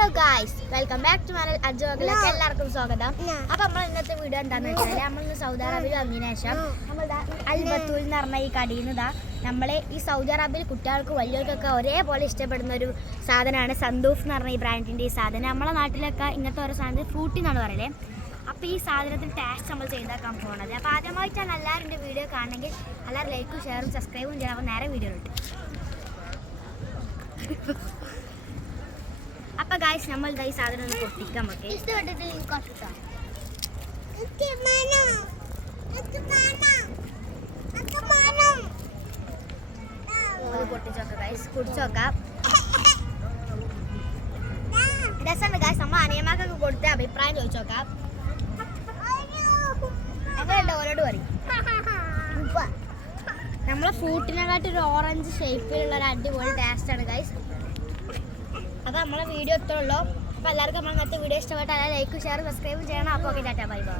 Hello guys, welcome back to my അജോഗിലേക്ക് എല്ലാവർക്കും സ്വാഗതം. അപ്പോൾ നമ്മൾ ഇന്നത്തെ വീഡിയോ എന്താണെന്ന് വെച്ചാൽ നമ്മളിന്ന് സൗദി അറേബ്യയിൽ വന്നതിന് ശേഷം നമ്മളുടെ അൽ ബത്തൂൽ എന്ന് പറഞ്ഞ ഈ കടയിൽ നിന്ന് നമ്മളെ ഈ സൗദി അറേബ്യയിൽ കുട്ടികൾക്ക് വലിയവർക്കൊക്കെ ഒരേപോലെ ഇഷ്ടപ്പെടുന്ന ഒരു സാധനമാണ് സന്തൂഫ് എന്ന് പറഞ്ഞ ഈ ബ്രാൻഡിൻ്റെ ഈ സാധനം. നമ്മളെ നാട്ടിലൊക്കെ ഇങ്ങനത്തെ ഓരോ സാധനം ഫ്രൂട്ടി എന്നാണ് പറയലേ. അപ്പോൾ ഈ സാധനത്തിന് ടേസ്റ്റ് നമ്മൾ ചെയ്താക്കാൻ പോകുന്നത്. അപ്പോൾ ആദ്യമായിട്ടാണ് എല്ലാവരും എൻ്റെ വീഡിയോ കാണണമെങ്കിൽ എല്ലാവരും ലൈക്കും ഷെയറും സബ്സ്ക്രൈബും ചെയ്യണം. അപ്പോൾ നേരെ വീഡിയോ ഇട്ട് അപ്പൊ ഗായ്സ് നമ്മൾ ഈ സാധനം ഒന്ന് പൊട്ടിക്കാം. പൊട്ടിച്ചോക്കാം ഗായ്സ്, കുടിച്ചോക്കാം. രസമുണ്ട് ഗായ്സ്. നമ്മൾ അനിയന്മാർക്കൊക്കെ കൊടുത്ത അഭിപ്രായം ചോദിച്ചോക്കാം. എങ്ങനെയുണ്ട് ഓരോട് പറയും. നമ്മളെ ഫ്രൂട്ടിനെക്കാട്ടി ഒരു ഓറഞ്ച് ഷേപ്പിലുള്ള ഒരു അടിപൊളി ടേസ്റ്റാണ് ഗായ്സ്. അപ്പോൾ നമ്മളെ വീഡിയോ ഇത്രയുള്ളൂ. അപ്പോൾ എല്ലാവർക്കും നമ്മൾ ഇന്നത്തെ വീഡിയോ ഇഷ്ടപ്പെട്ടാൽ ലൈക്ക് ഷെയർ സബ്സ്ക്രൈബ് ചെയ്യണം. അപ്പോൾ ഓക്കെ, ടാറ്റാ ബൈ ബൈ.